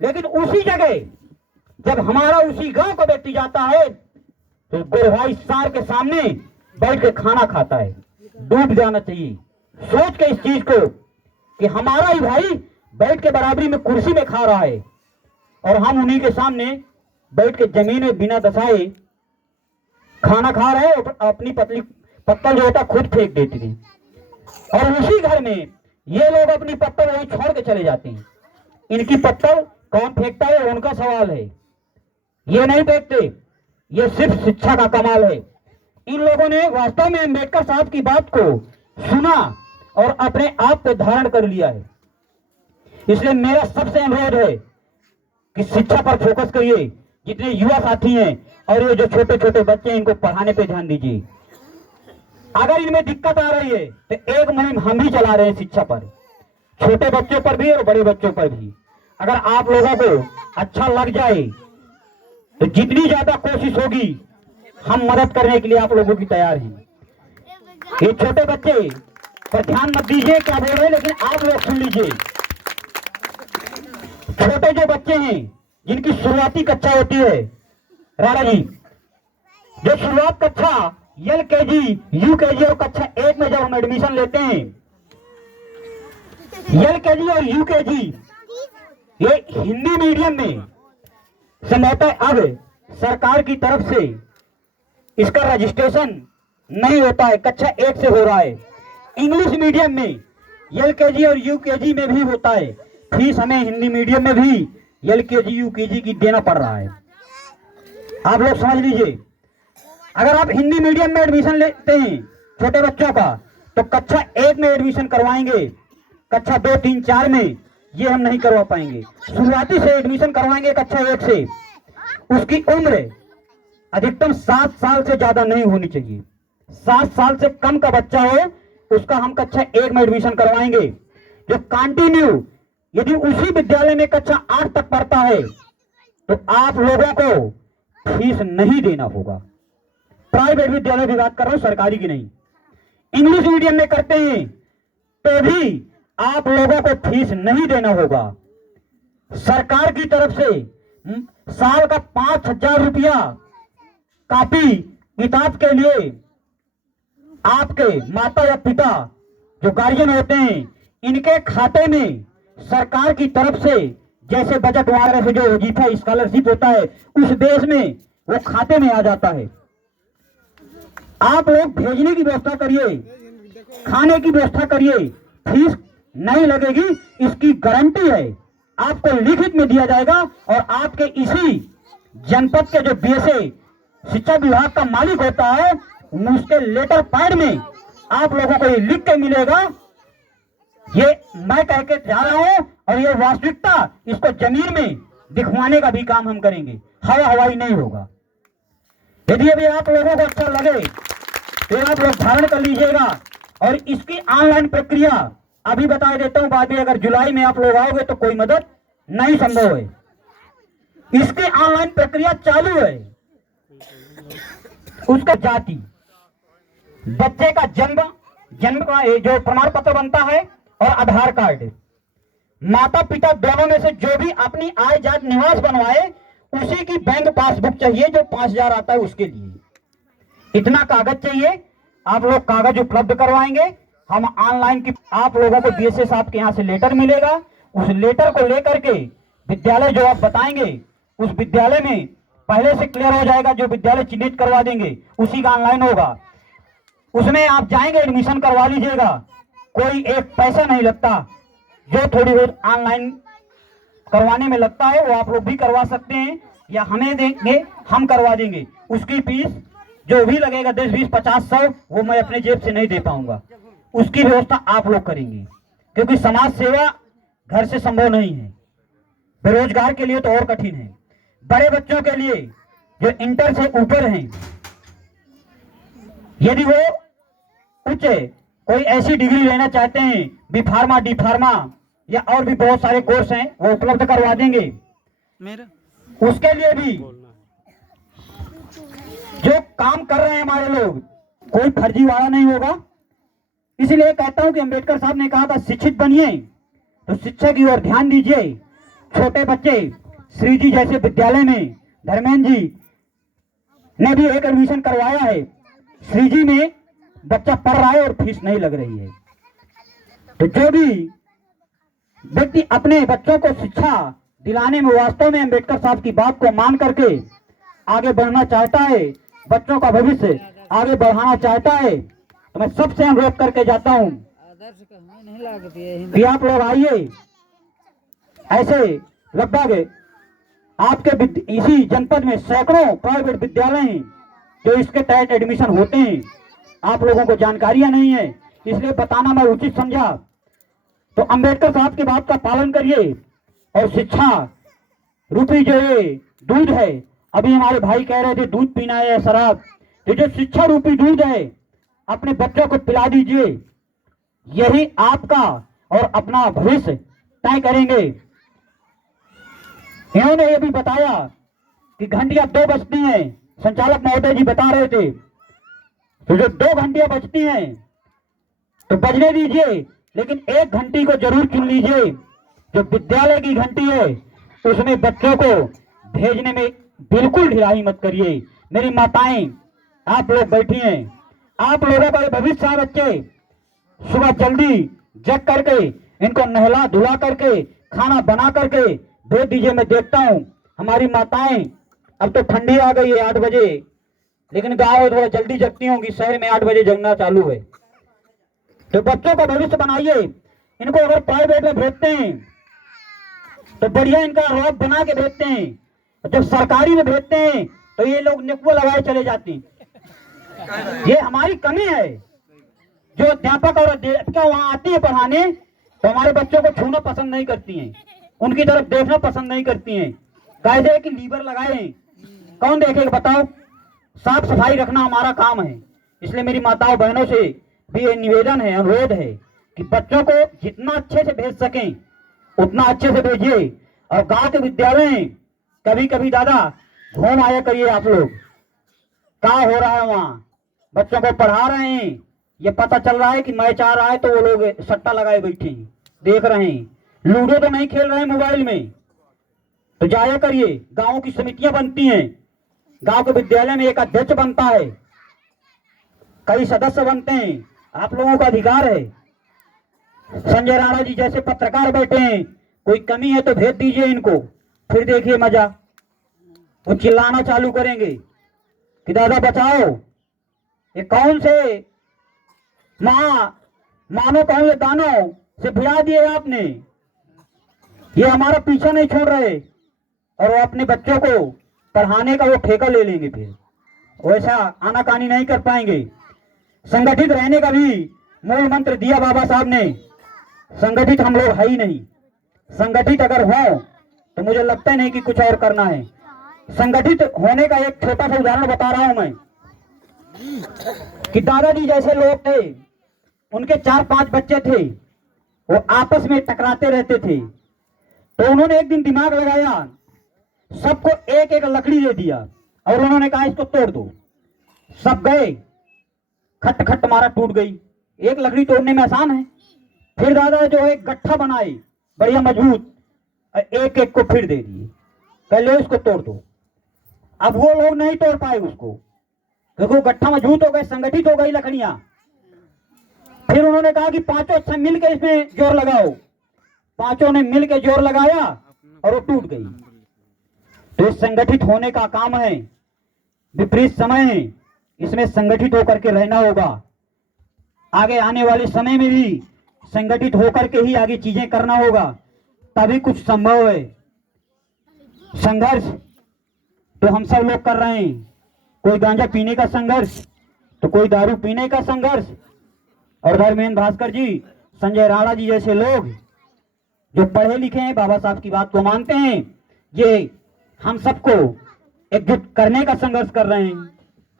लेकिन उसी जगह जब हमारा उसी गांव का व्यक्ति जाता है तो गुरभाई सार के सामने बैठ के खाना खाता है। डूब जाना चाहिए सोच के इस चीज को कि हमारा ही भाई बैठ के बराबरी में कुर्सी में खा रहा है और हम उन्हीं के सामने बैठ के जमीन में बिना दसाए खाना खा रहे हैं। अपनी पत्तल जो होता खुद फेंक देते थे और उसी घर में ये लोग अपनी पत्तल वहीं छोड़ के चले जाते हैं। इनकी पत्तल कौन फेंकता है उनका सवाल है, ये नहीं फेंकते। ये सिर्फ शिक्षा का कमाल है। इन लोगों ने वास्तव में अम्बेडकर साहब की बात को सुना और अपने आप पे धारण कर लिया है। इसलिए मेरा सबसे अनुरोध है कि शिक्षा पर फोकस करिए। जितने युवा साथी हैं और ये जो छोटे छोटे बच्चे हैं इनको पढ़ाने पे ध्यान दीजिए। अगर इनमें दिक्कत आ रही है तो एक मुहिम हम भी चला रहे हैं शिक्षा पर, छोटे बच्चों पर भी और बड़े बच्चों पर भी। अगर आप लोगों को अच्छा लग जाए तो जितनी ज्यादा कोशिश होगी हम मदद करने के लिए आप लोगों की तैयार हैं। ये छोटे बच्चे पर ध्यान मत दीजिए क्या बोल रहे हैं, लेकिन आप लोग सुन लीजिए। छोटे जो बच्चे हैं जिनकी शुरुआती कक्षा होती है, राणा जी, जो शुरुआत कक्षा LKG, UKG और कक्षा 1 में जब हम एडमिशन लेते हैं, LKG और UKG ये हिंदी मीडियम में संभवतः अब सरकार की तरफ से इसका रजिस्ट्रेशन नहीं होता है, कक्षा 1 से हो रहा है। इंग्लिश मीडियम में LKG और UKG में भी होता है। फीस हमें हिंदी मीडियम में भी LKG UKG की देना पड़ रहा है। आप लोग समझ लीजिए, अगर आप हिंदी मीडियम में एडमिशन लेते हैं छोटे बच्चों का तो कक्षा 1 में एडमिशन करवाएंगे, कक्षा 2, 3, 4 में ये हम नहीं करवा पाएंगे। शुरुआती से एडमिशन करवाएंगे कक्षा 1 से। उसकी उम्र अधिकतम 7 साल से ज्यादा नहीं होनी चाहिए। 7 साल से कम का बच्चा हो उसका हम कक्षा 1 में एडमिशन करवाएंगे। जो कंटिन्यू यदि उसी विद्यालय में कक्षा 8 तक पढ़ता है तो आप लोगों को फीस नहीं देना होगा। प्राइवेट विद्यालय की बात कर रहा हूं, सरकारी की नहीं। इंग्लिश मीडियम में करते हैं तो भी आप लोगों को फीस नहीं देना होगा। सरकार की तरफ से साल का 5,000 रुपया कॉपी किताब के लिए आपके माता या पिता जो गार्जियन होते हैं इनके खाते में सरकार की तरफ से जैसे बजट वगैरह से जो वजीफा स्कॉलरशिप होता है उस देश में वो खाते में आ जाता है। आप लोग भेजने की व्यवस्था करिए, खाने की व्यवस्था करिए, फीस नहीं लगेगी, इसकी गारंटी है। आपको लिखित में दिया जाएगा और आपके इसी जनपद के जो BSA शिक्षा विभाग का मालिक होता है उसके लेटर पैड में आप लोगों को ये लिख के मिलेगा। ये मैं कह के जा रहा हूं और ये वास्तविकता इसको जमीन में दिखवाने का भी काम हम करेंगे, हवाई नहीं होगा। यदि अभी आप लोगों को अच्छा लगे तो आप लोग धारण कर लीजिएगा। और इसकी ऑनलाइन प्रक्रिया अभी बता देता हूं, बाद में अगर जुलाई में आप लोग आओगे तो कोई मदद नहीं संभव है। इसकी ऑनलाइन प्रक्रिया चालू है। उसका जाति, बच्चे का जन्म का जो प्रमाण पत्र बनता है और आधार कार्ड, माता पिता दोनों में से जो भी अपनी आय जात निवास बनवाए उसी की बैंक पासबुक चाहिए जो 5,000 आता है उसके लिए। इतना कागज चाहिए, आप लोग कागज उपलब्ध करवाएंगे। हम ऑनलाइन की आप लोगों को BSA साहब के यहाँ से लेटर मिलेगा, उस लेटर को लेकर के विद्यालय जो आप बताएंगे उस विद्यालय में पहले से क्लियर हो जाएगा। जो विद्यालय चिन्हित करवा देंगे उसी का ऑनलाइन होगा, उसमें आप जाएंगे एडमिशन करवा लीजिएगा। कोई एक पैसा नहीं लगता, जो थोड़ी बहुत ऑनलाइन करवाने में लगता है वो आप लोग भी करवा सकते हैं या हमें देंगे, हम करवा देंगे। उसकी फीस जो भी लगेगा 10, 20, 50, 100 वो मैं अपने जेब से नहीं दे पाऊंगा, उसकी व्यवस्था आप लोग करेंगे। क्योंकि समाज सेवा घर से संभव नहीं है, बेरोजगार के लिए तो और कठिन है। बड़े बच्चों के लिए जो इंटर से ऊपर हैं, यदि वो उच्च कोई ऐसी डिग्री लेना चाहते हैं, बी फार्मा, डी फार्मा या और भी बहुत सारे कोर्स हैं वो उपलब्ध करवा देंगे। उसके लिए भी जो काम कर रहे हैं हमारे लोग, कोई फर्जीवाड़ा नहीं होगा। इसलिए कहता हूं कि अंबेडकर साहब ने कहा था शिक्षित बनिए, तो शिक्षा की ओर ध्यान दीजिए। छोटे बच्चे श्री जी जैसे विद्यालय में धर्मेंद्र जी ने भी एक एडमिशन करवाया है। श्री जी में बच्चा पढ़ रहा है और फीस नहीं लग रही है। तो जो भी व्यक्ति अपने बच्चों को शिक्षा दिलाने में वास्तव में अम्बेडकर साहब की बात को मान करके आगे बढ़ना चाहता है, बच्चों का भविष्य आगे बढ़ाना चाहता है, तो मैं सबसे अनुरोध करके जाता हूं कि आप लोग आइए। ऐसे लगभग आपके इसी जनपद में सैकड़ों प्राइवेट विद्यालय हैं जो इसके तहत एडमिशन होते हैं। आप लोगों को जानकारियां नहीं है, इसलिए बताना मैं उचित समझा। तो अम्बेडकर साहब की बात का पालन करिए और शिक्षा रूपी जो ये दूध है, अभी हमारे भाई कह रहे थे दूध पीना है या शराब, तो जो शिक्षा रूपी दूध है अपने बच्चों को पिला दीजिए। यही आपका और अपना भविष्य तय करेंगे। इन्होंने ये भी बताया कि घंटियां 2 बजती हैं, संचालक महोदय जी बता रहे थे, तो जो 2 घंटियां बजती हैं तो बजने दीजिए, लेकिन 1 घंटी को जरूर चुन लीजिए जो विद्यालय की घंटी है, उसमें बच्चों को भेजने में बिल्कुल ढिलाई मत करिए। मेरी माताएं, आप लोग बैठी हैं, आप लोगों का भविष्य है। बच्चे सुबह जल्दी जग करके इनको नहला धुला करके खाना बना करके भेज दीजिए। मैं देखता हूं हमारी माताएं, अब तो ठंडी आ गई है 8 बजे, लेकिन गाँव में थोड़ा जल्दी जगती होंगी, शहर में 8 बजे जगना चालू है। तो बच्चों का भविष्य बनाइए। इनको अगर प्राइवेट में भेजते हैं तो बढ़िया इनका रॉक बना के भेजते हैं, जब सरकारी में भेजते हैं तो ये लोग निकबो लगाए चले जाते हैं। ये हमारी कमी है। जो अध्यापक और अध्यापिका वहां आती है पढ़ाने, तो हमारे बच्चों को छूना पसंद नहीं करती हैं, उनकी तरफ देखना पसंद नहीं करती हैं। कैसे कि लीवर लगाए, कौन देखेगा बताओ। साफ सफाई रखना हमारा काम है। इसलिए मेरी माताओं बहनों से भी ये निवेदन है, अनुरोध है कि बच्चों को जितना अच्छे से भेज सकें उतना अच्छे से भेजिए। और गांव के विद्यालय कभी कभी दादा घूम आया करिए। आप लोग क्या हो रहा है वहाँ, बच्चों को पढ़ा रहे हैं, ये पता चल रहा है कि मैच आ रहा है तो वो लोग सट्टा लगाए बैठे हैं, देख रहे हैं, लूडो तो नहीं खेल रहे हैं मोबाइल में। तो जाया करिए। गाँव की समितियां बनती हैं, गांव के विद्यालय में एक अध्यक्ष बनता है, कई सदस्य बनते हैं, आप लोगों का अधिकार है। संजय राणा जी जैसे पत्रकार बैठे हैं, कोई कमी है तो भेज दीजिए इनको, फिर देखिए मजा। वो चिल्लाना चालू करेंगे कि दादा बचाओ, ये कौन से मानो कौन ये दानों से भिड़ा दिए आपने, ये हमारा पीछा नहीं छोड़ रहे। और वो अपने बच्चों को पढ़ाने का वो ठेका ले लेंगे, फिर वैसा आनाकानी नहीं कर पाएंगे। संगठित रहने का भी मूल मंत्र दिया बाबा साहब ने। संगठित हम लोग है ही नहीं। संगठित अगर हो तो मुझे लगता ही नहीं कि कुछ और करना है। संगठित होने का एक छोटा सा उदाहरण बता रहा हूं मैं कि दादाजी जैसे लोग थे, उनके 4-5 बच्चे थे, वो आपस में टकराते रहते थे। तो उन्होंने एक दिन दिमाग लगाया, सबको एक एक लकड़ी दे दिया और उन्होंने कहा इसको तोड़ दो। सब गए, खट खट मारा, टूट गई। एक लकड़ी तोड़ने में आसान है। फिर दादा जो है गट्ठा बनाए बढ़िया मजबूत, एक एक को फिर दे दिए, कह लो इसको तोड़ दो। अब वो लोग नहीं तोड़ पाए उसको, क्योंकि वो गट्ठा मजबूत हो गए, संगठित हो गई लकड़ियां। फिर उन्होंने कहा कि पांचों अच्छा मिलकर इसमें जोर लगाओ। पांचों ने मिलकर जोर लगाया और वो टूट गई। तो संगठित होने का काम है। विपरीत समय है, इसमें संगठित होकर के रहना होगा। आगे आने वाले समय में भी संगठित होकर के ही आगे चीजें करना होगा, तभी कुछ संभव है। संघर्ष तो हम सब लोग कर रहे हैं, कोई गांजा पीने का संघर्ष तो कोई दारू पीने का संघर्ष। और धर्मेंद्र भास्कर जी, संजय राणा जी जैसे लोग जो पढ़े लिखे हैं, बाबा साहब की बात को मानते हैं, ये हम सबको एकजुट करने का संघर्ष कर रहे हैं।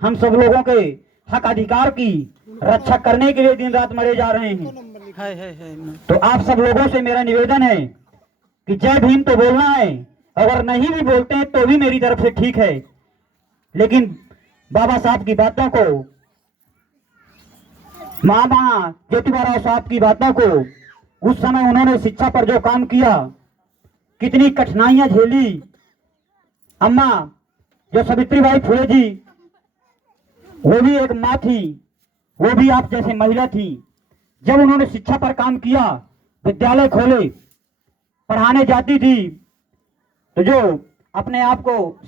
हम सब लोगों के हक अधिकार की रक्षा करने के लिए दिन रात मरे जा रहे हैं। तो आप सब लोगों से मेरा निवेदन है कि जय भीम तो बोलना है, अगर नहीं भी बोलते हैं तो भी मेरी तरफ से ठीक है, लेकिन बाबा साहब की बातों को, महात्मा ज्योतिबा राव साहब की बातों को, उस समय उन्होंने शिक्षा पर जो काम किया, कितनी कठिनाइयां झेली। अम्मा जो सावित्रीबाई फुले जी, वो भी एक माँ थी, वो भी आप जैसे महिला थी। जब उन्होंने शिक्षा पर काम किया, विद्यालय खोले, पढ़ाने जाती थी, तो जो अपने आप को